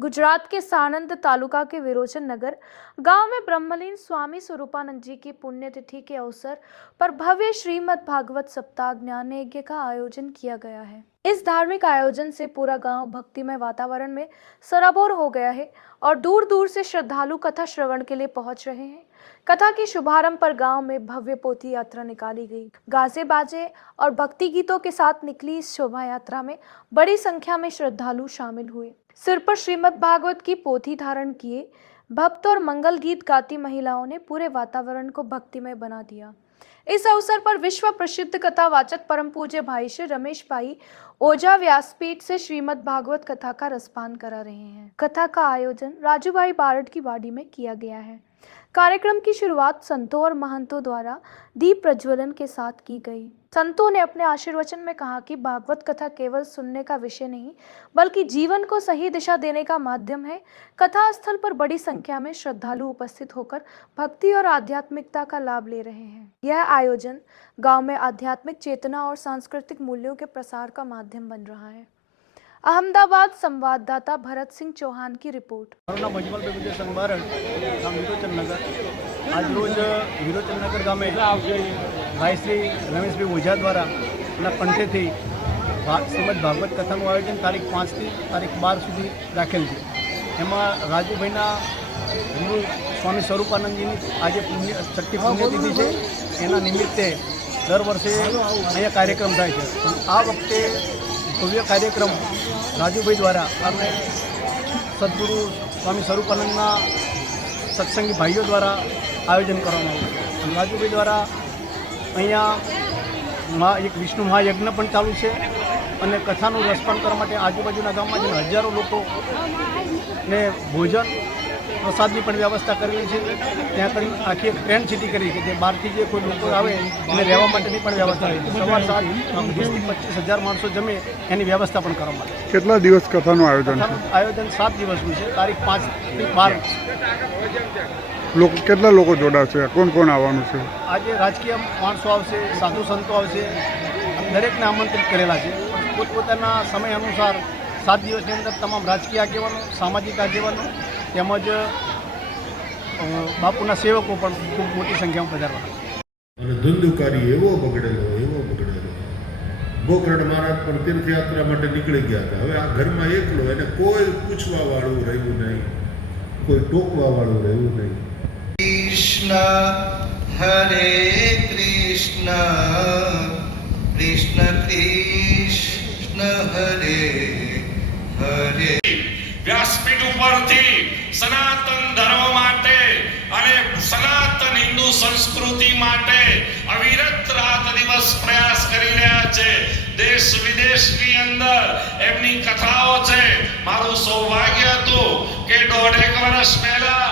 गुजरात के सानंद तालुका के विरोचन नगर गांव में ब्रह्मलीन स्वामी स्वरूपानंद जी की पुण्यतिथि के अवसर पर भव्य श्रीमद् भागवत सप्ताह ज्ञान यज्ञ का आयोजन किया गया है। इस धार्मिक आयोजन से पूरा गांव भक्तिमय वातावरण में सराबोर हो गया है और दूर दूर से श्रद्धालु कथा श्रवण के लिए पहुंच रहे हैं। कथा के शुभारंभ पर गांव में भव्य पोथी यात्रा निकाली गई। गाजे बाजे और भक्ति गीतों के साथ निकली इस शोभा यात्रा में बड़ी संख्या में श्रद्धालु शामिल हुए। सिर पर श्रीमद् भागवत की पोथी धारण किए भक्त और मंगल गीत गाती महिलाओं ने पूरे वातावरण को भक्तिमय बना दिया। इस अवसर पर विश्व प्रसिद्ध कथावाचक परम पूज्य भाई श्री रमेश भाई ओझा व्यासपीठ से श्रीमद् भागवत कथा का रसपान करा रहे हैं। कथा का आयोजन राजू भाई बारड की वाड़ी में किया गया है। कार्यक्रम की शुरुआत संतों और महंतों द्वारा दीप प्रज्वलन के साथ की गई। संतों ने अपने आशीर्वचन में कहा कि भागवत कथा केवल सुनने का विषय नहीं बल्कि जीवन को सही दिशा देने का माध्यम है। कथा स्थल पर बड़ी संख्या में श्रद्धालु उपस्थित होकर भक्ति और आध्यात्मिकता का लाभ ले रहे हैं। यह आयोजन गांव में आध्यात्मिक चेतना और सांस्कृतिक मूल्यों के प्रसार का माध्यम बन रहा है। अहमदाबाद संवाददाता भरत सिंह चौहान की रिपोर्ट। आज रोज विरोचन नगर गामे भाई श्री रमेश भाई ओझा द्वारा कंठे थी श्रीमद भागवत कथा आयोजन तारीख 5 થી તારીખ 12 સુધી રાખેલ છે। એમાં રાજુભાઈના સ્વામી સ્વરૂપાનંદજીની આજે છઠ્ઠી પુણ્યતિથિ છે। એના નિમિત્તે દર વર્ષે અહીંયા કાર્યક્રમ થાય છે। આ વખતે ભવ્ય કાર્યક્રમ રાજુભાઈ દ્વારા આપણે સદગુરુ સ્વામી સ્વરૂપાનંદના સત્સંગી ભાઈઓ દ્વારા આયોજન કરવામાં આવ્યું છે। રાજુભાઈ દ્વારા અહીંયા એક વિષ્ણુ મહાયજ્ઞ પણ ચાલુ છે અને કથાનું રસપાન કરવા માટે આજુબાજુના ગામમાં જે હજારો લોકોને ભોજન પ્રસાદની પણ વ્યવસ્થા કરેલી છે। ત્યાં કરી આખી એક ટ્રેન સિટી કરી કે જે બહારથી જે કોઈ લોકો આવે એને રહેવા માટેની પણ વ્યવસ્થા કરી છે। સવાર 20 થી 25,000 માણસો જમે એની વ્યવસ્થા પણ કરવામાં આવી છે। કેટલા દિવસ કથાનું આયોજન છે? આયોજન 7 દિવસનું છે। તારીખ 5 થી 12 લોકો કેટલા લોકો જોડાશે? કોણ કોણ આવવાનું છે? આજે રાજકીય માણસો આવશે, સાધુ સંતો આવશે, દરેકને આમંત્રિત કરેલા છે। પોતપોતાના સમય અનુસાર 7 દિવસની અંદર તમામ રાજકીય આગેવાનો, સામાજિક આગેવાનો તેમજ બાપુના સેવકો પણ ખૂબ મોટી સંખ્યામાં પધારવાના છે। અને ધુંધુકારી એવો બગડેલો ગોકર્ણ મહારાજ પણ તીર્થયાત્રા માટે નીકળી ગયા હતા। હવે આ ઘરમાં એકલો, એને કોઈ પૂછવા વાળું રહ્યું નહીં, કોઈ ટોકવા વાળું રહ્યું નહીં। कृष्ण हरे कृष्ण कृष्ण कृष्ण हरे हरे। व्यासपीठ ઉપરથી સનાતન ધર્મ માટે અને સનાતન હિન્દુ સંસ્કૃતિ માટે અવિરત રાત દિવસ પ્રયાસ કરી રહ્યા છે। દેશ વિદેશની અંદર એમની કથાઓ છે। મારું સૌભાગ્ય હતું કે 1.5 વર્ષ પહેલા